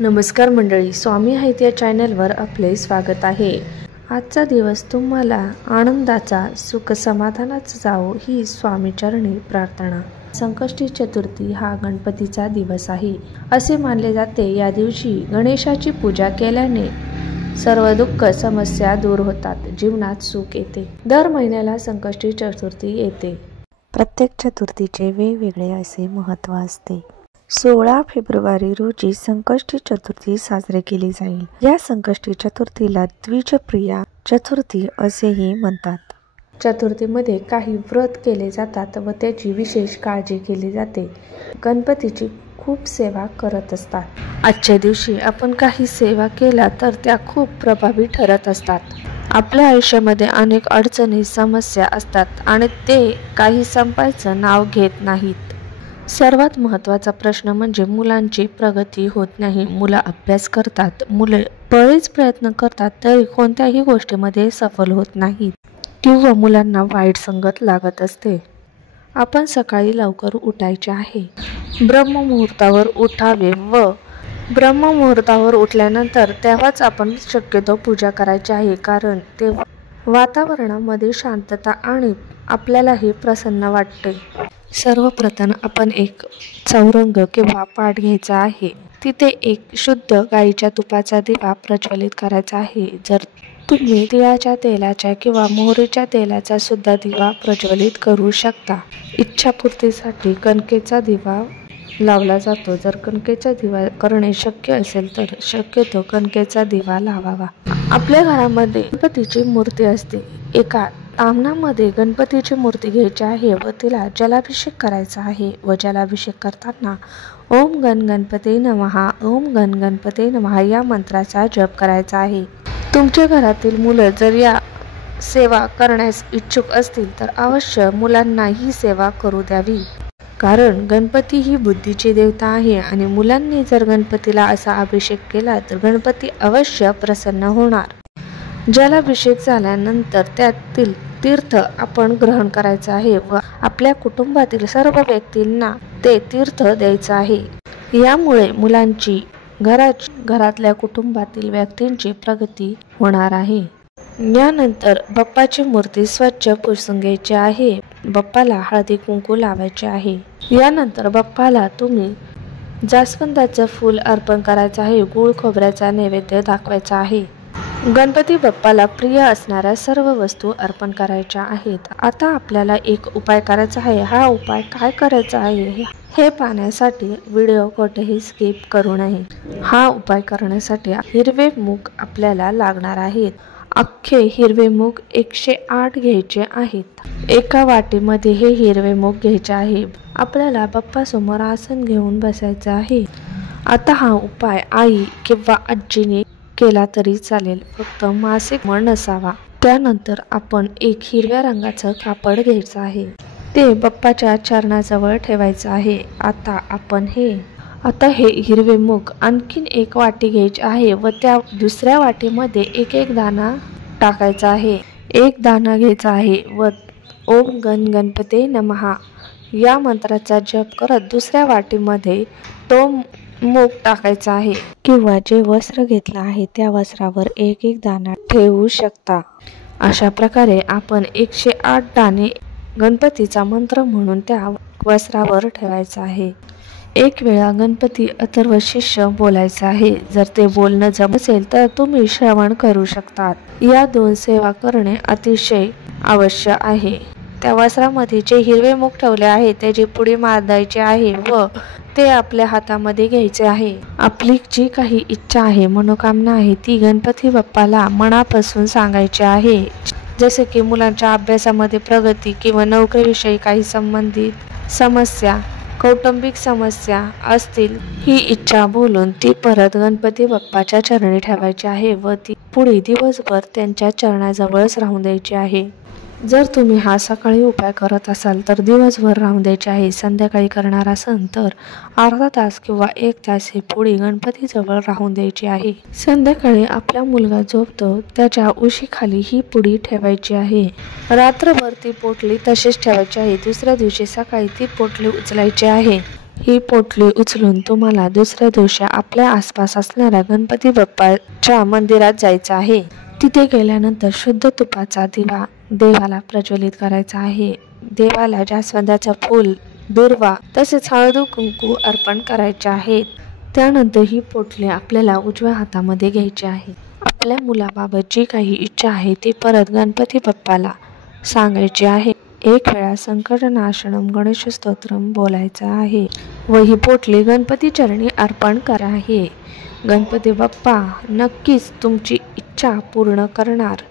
नमस्कार मंडळी, स्वामी आहेत या चॅनलवर आपले स्वागत आहे। आजचा दिवस तुम्हाला आनंदाचा, सुख समाधानाचा जावो ही स्वामी चरणी प्रार्थना। संकष्टी चतुर्थी हा गणपतीचा दिवस आहे। असे मानले जाते या दिवशी गणेशाची पूजा केल्याने सर्व दुःख समस्या दूर होतात, जीवनात सुख येते। दर महिन्याला संकष्टी चतुर्थी येते। प्रत्येक चतुर्थीचे वेगवेगळे असे महत्त्व असते। 16 फेब्रुवारी रोजी संकष्टी चतुर्थी साजरी केली जाईल। या संकष्टी चतुर्थीला द्विजप्रिया चतुर्थी असेही म्हणतात। चतुर्थीमध्ये काही व्रत केले जातात व त्याची विशेष काळजी केली जाते। गणपतीची खूप सेवा करत असतात। आजच्या दिवशी आपण काही सेवा केल्या तर त्या खूप प्रभावी ठरत असतात। आपल्या आयुष्यामध्ये अनेक अडचणी, समस्या असतात आणि ते काही संपायचं नाव घेत नाहीत। सर्वात महत्त्वाचा प्रश्न म्हणजे मुलांची प्रगती होत नाही। मुलं अभ्यास करतात, मुलं बरेच प्रयत्न करतात तरी कोणत्याही गोष्टीमध्ये सफल होत नाहीत किंवा मुलांना वाईट संगत लागत असते। आपण सकाळी लवकर उठायचे आहे, ब्रह्ममुहूर्तावर उठावे व ब्रह्ममुहूर्तावर उठल्यानंतर तेव्हाच आपण शक्यतो पूजा करायची आहे, कारण ते वातावरणामध्ये शांतता आणि आपल्यालाही प्रसन्न वाटते। सर्वप्रथम आपण एक चौरंग किंवा पाट घ्यायचा आहे। तिथे एक शुद्ध गाईच्या तुपाचा दिवा प्रज्वलित करायचा आहे। जर तुम्ही तिळाच्या तेलाच्या किंवा मोहरीच्या तेलाचा सुद्धा दिवा प्रज्वलित करू शकता। इच्छापूर्तीसाठी कणकेचा दिवा लावला जातो। जर कणकेचा दिवा करणे शक्य असेल तर शक्यतो कणकेचा दिवा लावावा। आपल्या घरामध्ये गणपतीची मूर्ती असते। एका तामणामध्ये गणपतीची मूर्ती घ्यायची आहे व तिला जलाभिषेक करायचा आहे व जलाभिषेक करताना ओम गण गणपते नमः, ओम गण गणपते नमः या मंत्राचा जप करायचा आहे। तुमच्या घरातील मुलं जर या सेवा करण्यास इच्छुक असतील तर अवश्य मुलांना ही सेवा करू द्यावी, कारण गणपती ही बुद्धीची देवता आहे आणि मुलांनी जर गणपतीला असा अभिषेक केला तर गणपती अवश्य प्रसन्न होणार। जलाभिषेक झाल्यानंतर त्यातील तीर्थ आपण ग्रहण करायचं आहे व आपल्या कुटुंबातील सर्व व्यक्तींना ते तीर्थ द्यायचं आहे। यामुळे मुलांची घरातल्या कुटुंबातील व्यक्तींची प्रगती होणार आहे। यानंतर बाप्पाची मूर्ती स्वच्छ पुसून घ्यायची आहे। बाप्पाला हळदी कुंकू लावायचे आहे। यानंतर बाप्पाला तुम्ही जास्वंदाचं फूल अर्पण करायचं आहे। गूळ खोबऱ्याचा नैवेद्य दाखवायचा आहे। गणपती बाप्पाला प्रिय असणाऱ्या सर्व वस्तू अर्पण करायच्या आहेत। आता आपल्याला एक उपाय करायचा आहे। हा उपाय काय करायचा आहे हे पाहण्यासाठी व्हिडिओ कोठेही स्किप करू नये। हा उपाय करण्यासाठी हिरवे मूग आपल्याला लागणार आहेत। अख्खे हिरवे मूग 108 घ्यायचे आहेत। एका वाटीमध्ये हे हिरवे मूग घ्यायचे आहे। आपल्याला बाप्पा समोर आसन घेऊन बसायचं आहे। आता हा उपाय आई किंवा आजीने केला तरी चालेल, फक्त मासिक मन नसावा। त्यानंतर आपण एक हिरव्या रंगाचं कापड घ्यायचं आहे, ते बाप्पाच्या चरणाजवळ ठेवायचं आहे। आता हे हिरवे मूग आणखीन एक वाटी घ्यायची आहे व त्या दुसऱ्या वाटीमध्ये एक दाणा टाकायचा आहे। एक दाणा घ्यायचा आहे व ओम गण गणपते नमः या मंत्राचा जप करत दुसऱ्या वाटीमध्ये तो मूग टाकायचा आहे किंवा जे वस्त्र घेतलं आहे त्या वस्त्रावर एक दाणा ठेवू शकता। अशा प्रकारे आपण 108 दाणे गणपतीचा मंत्र म्हणून त्या वस्त्रावर ठेवायचा आहे। एक वेळा गणपती अथर्व शिष्य बोलायचं आहे। जर ते बोलणं जमत असेल तर तुम्ही श्रवण करू शकतात। या दोन सेवा करणे अतिशय आवश्यक आहे। त्या वस्त्रामध्ये जे हिरवे मूग ठेवले आहे त्याची पुडी मांडायची आहे व ते आपल्या हातामध्ये घ्यायचे आहे। आपली जी काही इच्छा आहे, मनोकामना आहे ती गणपती बाप्पाला मनापासून सांगायची आहे। जसे की मुलांच्या अभ्यासामध्ये प्रगती किंवा नोकरीविषयी काही संबंधित समस्या, कौटुंबिक समस्या असतील, ही इच्छा बोलून ती परत गणपती बाप्पाच्या चरणी ठेवायची आहे व ती पुढे दिवसभर त्यांच्या चरणाजवळच राहून द्यायची आहे। जर तुम्ही हा सकाळी उपाय करत असाल तर दिवसभर राहून द्यायचे आहे। संध्याकाळी करणार असाल तर अर्धा तास किंवा 1 तास ही पुडी गणपतीजवळ राहून द्यायची आहे। संध्याकाळी आपला मुलगा झोपतो त्याच्या उशीखाली ही पुडी ठेवायची आहे। रात्रभर ती पोटली तशीच ठेवायची आहे। दुसऱ्या दिवशी सकाळी ती पोटली उचलायची आहे। ही पोटली उचलून तुम्हाला दुसऱ्या दिवशी आपल्या आसपास असणाऱ्या गणपती बाप्पाच्या मंदिरात जायचं आहे. तिथे गेल्यानंतर शुद्ध तुपाचा दिवा देवाला प्रज्वलित करायचा आहे. देवाला जास्वंदाचं फूल, दुर्वा तसेच हळद कुंकू अर्पण करायचे आहेत. त्यानंतर ही पोटली आपल्याला उजव्या हातामध्ये घ्यायची आहे. आपल्या मुलाबाबत जी काही इच्छा आहे ती परत गणपती बाप्पाला सांगायची आहे. एक वेळा संकटनाशनम गणेश स्तोत्रम बोलायचं आहे व ही पोटली गणपती चरणी अर्पण करा आहे. गणपती बाप्पा नक्कीच तुमची इच्छा पूर्ण करणार.